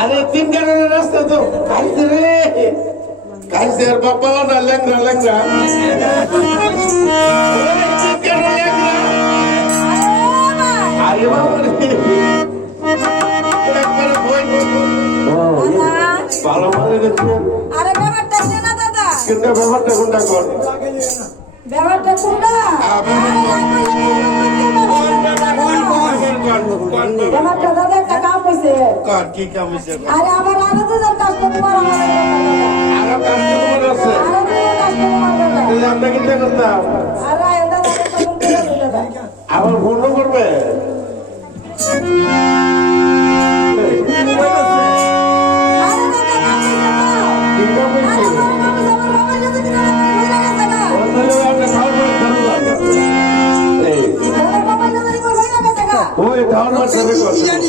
আরে তিন কারণের রাস্তা তো খাইছে রে খাইছে আর বাবা না লেংরা লেংরা আরে বাবা একবারে বই ভালো ভালো গেছে আরে ব্যাপারটা না দাদা কিন্তু ব্যাপারটা কোনটা কর ব্যাপারটা কোনটা ব্যাপারটা দাদা একটা কাম হয়েছে কর কি কাম হইছে আরে আমার আরো দুজন কাস্টমার আরো কাস্টমার আছে তাহলে আমরা কি করতাম আরে দাদা আবার ফোন করবে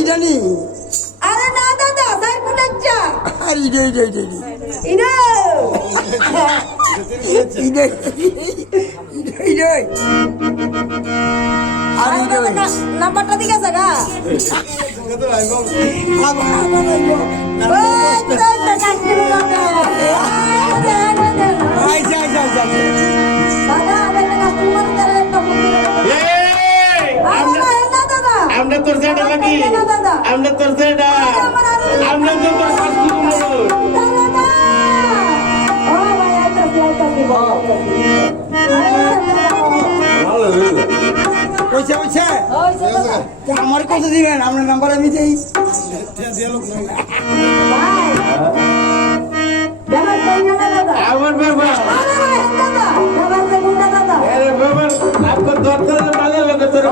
জানি আরে না দাদা সাই কুনাচ্চা আরে ইডে আরে নাম্বারটা দিকে জায়গা আমরা তোর যেটা লাগি আমরা তোর যেটা আমরা তো তোর আমার কত দিবেন আপনার নাম্বার আমি চাই আমার ব্যাপার ব্যাপার আপনার দরকার ভালো লাগে তোর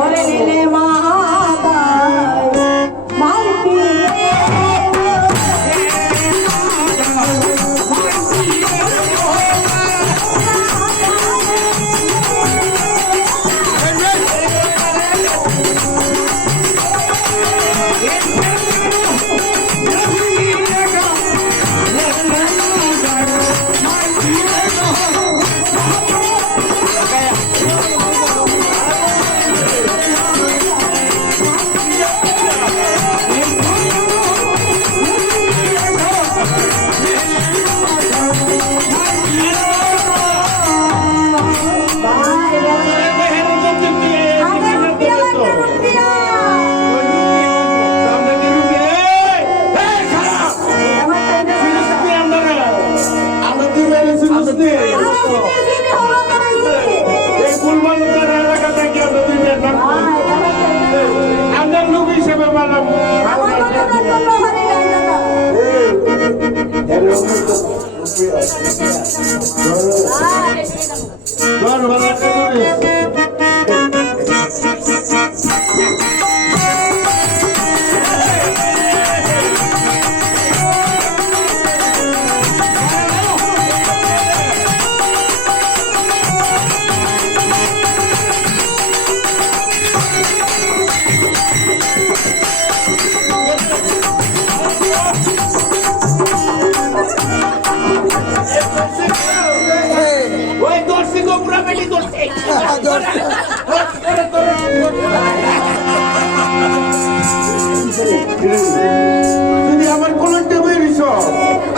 তুমি আমার কোলতে বইরিছ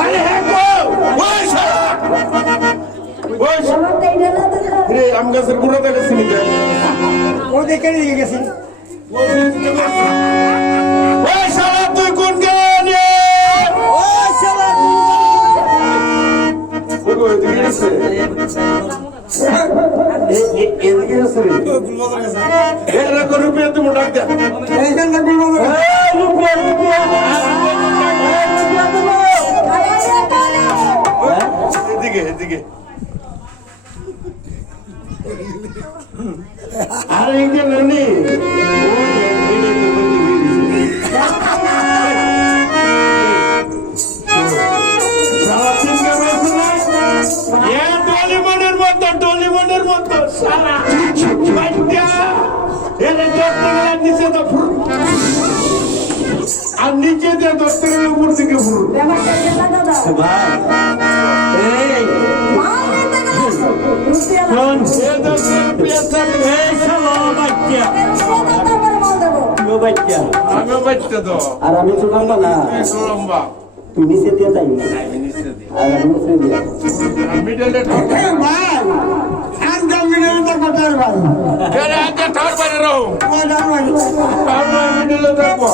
আরে হ্যাঁ রে আম গাছের গুড়া দেখেছি নি ও দেখে নিয়ে গেছি ওই শালা তুই কোন গানে ও শালা ওগো এদিকে আছে এদিকে আছে এরা করে রুপিয়া তুমি ডাক দে এইখান না গুলো এদিকে এদিকে আরে ইকে নানি ডলিমনের মতো সারা আর নিচে দিয়ে 10 টাকার উপর থেকে ফুল বাচ্চা আমিও বাচ্চা তো আর আমি তো লম্বা না তুই একটু লম্বা তুই নিচে দিয়ে তাই না আমি নিচে দিই আর আমি নিচে দিয়ে মিডলে ঠক ভাই আর জমিনের তো কথার ভাই আগে ঠক বাইরে রও ও না ভাই মিডলে দেখবো